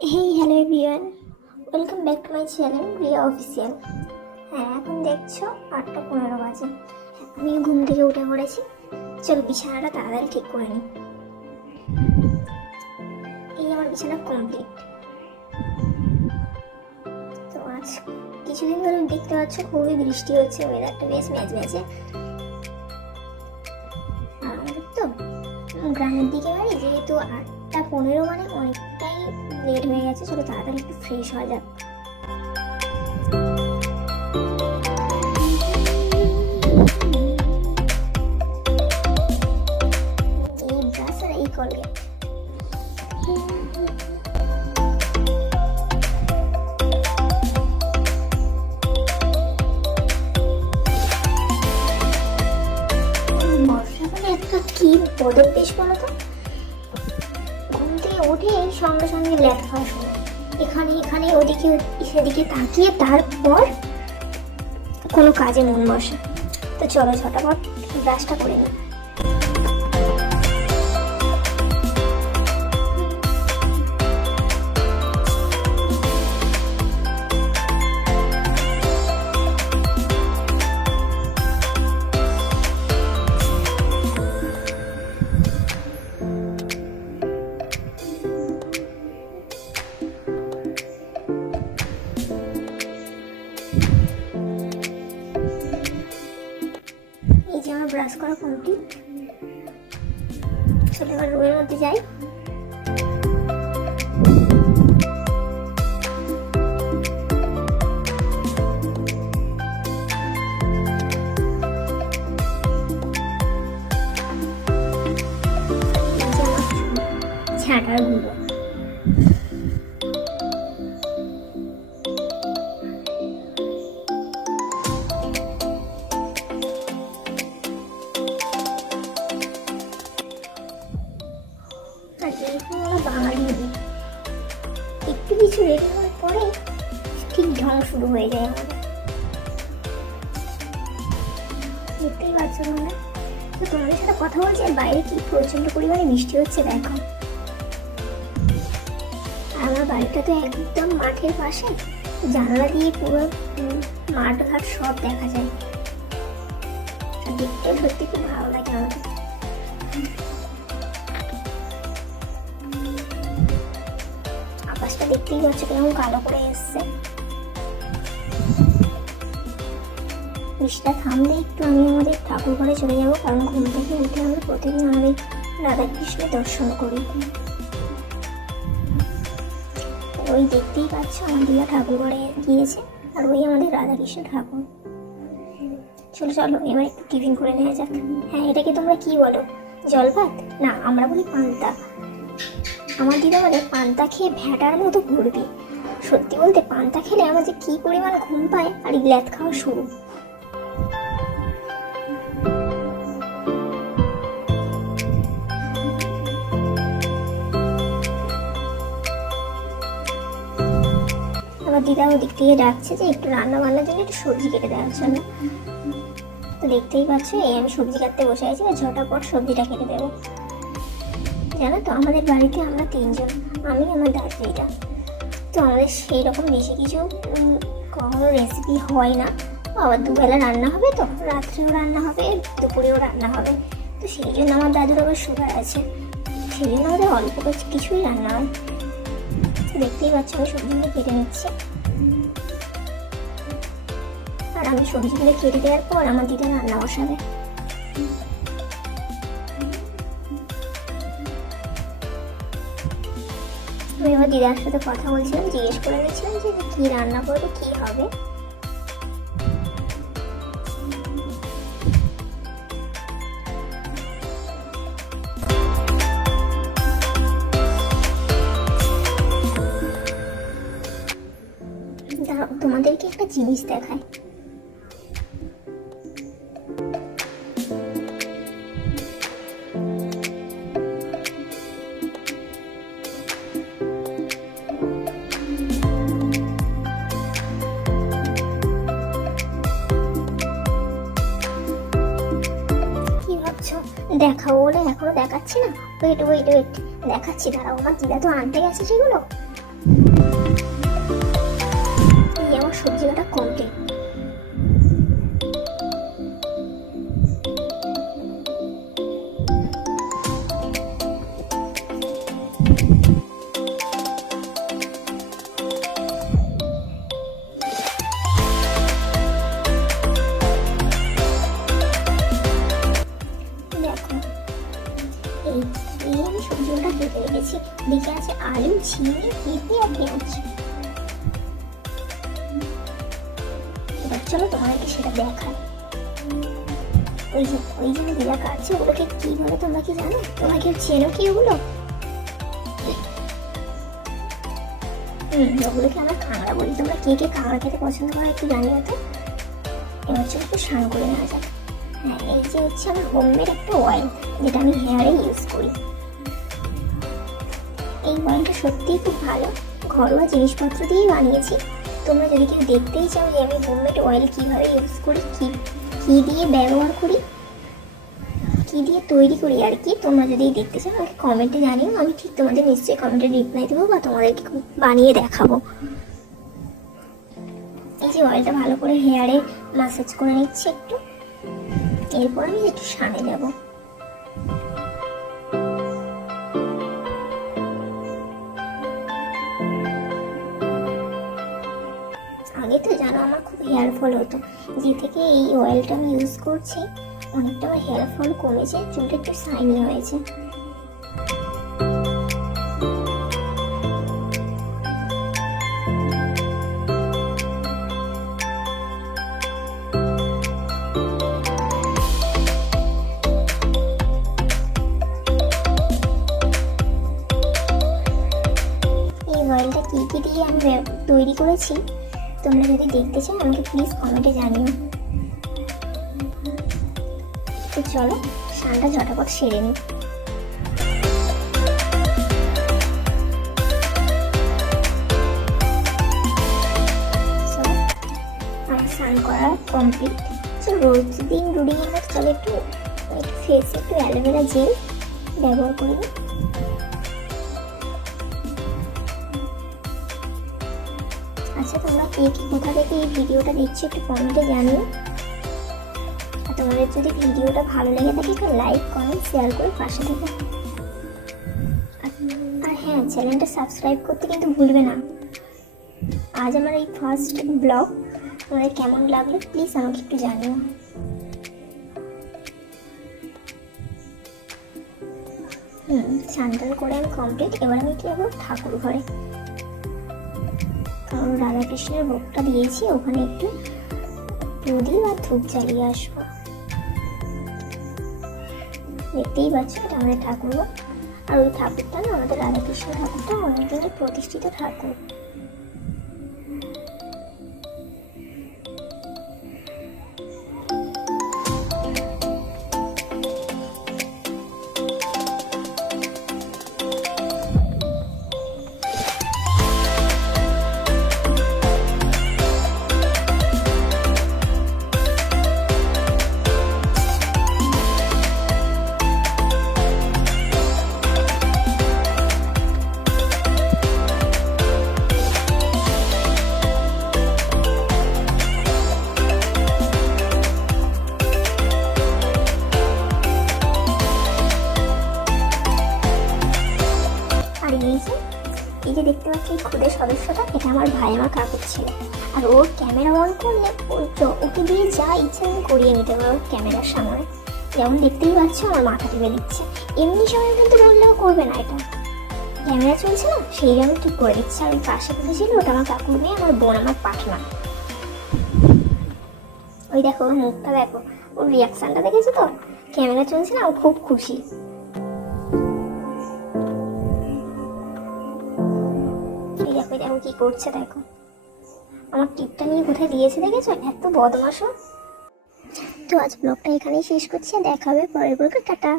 Hey, hello everyone. Welcome back to my channel, Riya Official. হ্যাঁ, এখন দেখছো 8:15 বাজে। আমি ঘুম থেকে উঠে পড়েছি। চলো বিছানাটা তাড়াতাড়ি ঠিক করে নিই। এই আমার বিছানা কমপ্লিট। তো আজ কিছুদিন ধরে দেখতে পাচ্ছ খুবই বৃষ্টি হচ্ছে, ওয়েদারটা বেশ ম্যাচম্যাচে। আর আমাদের তো গ্রামের দিকে বাড়ি, যেহেতু 8:15 মানে অনেকটাই লেট হয়ে গেছে। চলো তাড়াতাড়ি একটু ফ্রেশ হওয়া যাক। এই ব্রাশ আর এই কলগেট। বর্ষাকালে একটা কি পদবেশ বলো তো, ঘুম থেকে উঠে সঙ্গে সঙ্গে ল্যাদ খাওয়া শুরু, এখানে এখানে ওদিকে সেদিকে তাকিয়ে তারপর কোনো কাজে মন বসে। তো চলো ঝটাপট ব্রাশটা করে নিই। এই যে আমার ব্রাশ করা কমপ্লিট। চলো এবার রুমের মধ্যে যাই। ছাটার গুঁড়ো, বাঙালি একটু কিছু রেডি হওয়ার পরে ঠিক ঢং শুরু হয়ে যায় আমাদের। দেখতেই পাচ্ছ তোমরা। তো তোমাদের সাথে কথা বলছি আর বাইরে কি প্রচন্ড পরিমাণে বৃষ্টি হচ্ছে দেখো। আমার বাড়িটা তো একদম মাঠের পাশে, জানালা দিয়ে পুরো মাঠ ঘাট সব দেখা যায়। দেখতে সত্যি খুব ভালো লাগে আমাদের। আকাশটা দেখতেই পাচ্ছ কেমন কালো করে এসছে। বৃষ্টিটা থামলে একটু আমি আমাদের ঠাকুর ঘরে চলে যাবো, কারণ ঘুম থেকে উঠে আমরা প্রতিদিন আমাদের রাধাকৃষ্ণের দর্শন করি। ওই দেখতেই পাচ্ছ আমার দিদা ঠাকুর ঘরে গিয়েছে, আর ওই আমাদের রাধাকৃষ্ণ ঠাকুর। চলো চলো এবার একটু টিফিন করে নেওয়া যাক। হ্যাঁ, এটাকে তোমরা কি বলো? জলভাত? না, আমরা বলি পান্তা। আমার দিদা বলে পান্তা খেয়ে ভ্যাটার মতো ঘুরবি। সত্যি বলতে পান্তা খেলে আমার যে কি পরিমাণ ঘুম পায়, আর ল্যাদ খাওয়া শুরু। আমার দিদা ওদিক থেকে ডাকছে যে একটু রান্না বান্নার জন্য একটু সবজি কেটে দেওয়ার জন্য। তো দেখতেই পাচ্ছ এই আমি সবজি কাটতে বসে আছি, ঝটাপট সবজিটা কেটে দেবো। জানো তো আমাদের বাড়িতে আমরা 3 জন, আমি আমার দাদিটা। তো আমাদের সেই রকম বেশি কিছু কখনো রেসিপি হয় না। আবার দুবেলা রান্না হবে, তো রাত্রেও রান্না হবে, দুপুরেও রান্না হবে। তো সেই জন্য আমার দাদুর আবার সুগার আছে, সেই জন্য আমাদের অল্প কিছুই রান্না হয়। তো দেখতেই পাচ্ছ আমি সবজিগুলো কেটে নিচ্ছি। আর আমি সবজিগুলো কেটে দেওয়ার পর আমার দিদা রান্না বসাবে। আমি আমার দিদার সাথে কথা বলছিলাম, জিজ্ঞেস করে নিচ্ছিলাম যে কি রান্না করবে, কি হবে। তোমাদেরকে একটা জিনিস দেখায়। দেখাবো বলে এখনো দেখাচ্ছি না। ওয়েট ওয়েট ওয়েট দেখাচ্ছি, দাঁড়াও। আমার দিদা তো আনতে গেছে সেগুলো। এই আমার সবজি কাটা কমপ্লিট। আমি সবজিটা কেটে রেখেছি, দেখে আছে আলু, ঝিঙে, পেঁপে আর পেঁয়াজ। এবার চলো তোমাদেরকে সেটা দেখাই। ওই যে দিদা কাটছে, ওগুলোকে কি বলে তোমরা কি জানো? তোমরা কেউ চেনো কি ওগুলো? ওগুলোকে আমরা কাঁকড়া বলি। তোমরা কে কে কাঁকড়া খেতে পছন্দ করো একটু জানিও তো। এবার চলো একটু স্নান করে নেওয়া যাক। হ্যাঁ, এই যে হচ্ছে আমার হোমমেড একটা অয়েল, যেটা আমি হেয়ারে ইউজ করি। এই অয়েলটা সত্যিই খুব ভালো, ঘরোয়া জিনিসপত্র দিয়ে বানিয়েছি। তোমরা যদি কেউ দেখতেই চাও যে আমি হোমমেড অয়েল কীভাবে ইউজ করি, কী দিয়ে ব্যবহার করি, কী দিয়ে তৈরি করি আর কি, তোমরা যদি দেখতে চাও আমাকে কমেন্টে জানিও। আমি ঠিক তোমাদের নিশ্চয়ই কমেন্টে রিপ্লাই দেবো বা তোমাদেরকে বানিয়ে দেখাবো। এই যে অয়েলটা ভালো করে হেয়ারে ম্যাসাজ করে নিচ্ছি একটু। এরপর আমি একটু স্নানে যাব। আগে তো জানো আমার খুব হেয়ার ফল হতো, যে থেকে এই অয়েলটা আমি ইউজ করছি অনেকটা আমার হেয়ার ফল কমেছে, চুলটা একটু শাইনি হয়েছে। অয়েলটা কি কি দিয়ে আমি তৈরি করেছি তোমরা যদি দেখতে চাও আমাকে প্লিজ কমেন্টে জানিও। তো চলো স্নানটা ঝটাপট সেরে নিই। আমার স্নান করা কমপ্লিট। চলো রোজ দিন রুটিনের মতো চলো একটু ফেসে একটু অ্যালোভেরা জেল ব্যবহার করি। আচ্ছা, তোমরা কে কি কোথা থেকে এই ভিডিওটা দেখছো একটু কমেন্টে জানিও। আর তোমাদের যদি ভিডিওটা ভালো লেগে থাকে একটু লাইক কমেন্ট শেয়ার করে পাশে থেকো। আর হ্যাঁ, চ্যানেলটা সাবস্ক্রাইব করতে কিন্তু ভুলবে না। আজ আমার এই ফার্স্ট ব্লগ তোমাদের কেমন লাগলো প্লিজ আমাকে একটু জানিও। স্নান করে আমি কমপ্লিট। এবার আমি কি যাবো ঠাকুর ঘরে, কারণ রাধাকৃষ্ণের ভোগটা দিয়েছি, ওখানে একটু প্রদীপ আর ধূপ জ্বালিয়ে আসবো। দেখতেই পাচ্ছ এটা আমাদের ঠাকুর, আর ওই ঠাকুরটা না আমাদের রাধাকৃষ্ণ ঠাকুরটা অনেকদিনের প্রতিষ্ঠিত ঠাকুর। এই যে দেখতে পাচ্ছি এই খুদের সদস্যটা, এটা আমার ভাই আমার কাকুর ছেলে। আর ওর ক্যামেরা অন করলে ওকে দিয়ে যা ইচ্ছে আমি করিয়ে নিতে পারবো ওর ক্যামেরার সামনে। যেমন দেখতেই পাচ্ছ আমার মাথা টিপে দিচ্ছে, এমনি সময় কিন্তু বললেও করবে না, এটা ক্যামেরা চলছে না সেই জন্য ঠিক করে দিচ্ছে। আর ওই পাশে বসেছিল ওটা আমার কাকুর মেয়ে, আমার বোন আমার পার্টনার। ওই দেখো ওর মুখটা দেখো, ওর রিয়াকশনটা দেখেছো তো, ক্যামেরা চলছে না ও খুব খুশি। দেখো কি করছে, দেখো আমার টিপটা নিয়ে কোথায় দিয়েছে দেখেছো, এত বদমাশ। তো আজ ব্লগটা এখানেই শেষ করছি, দেখা হবে পরের ব্লগে, টাটা।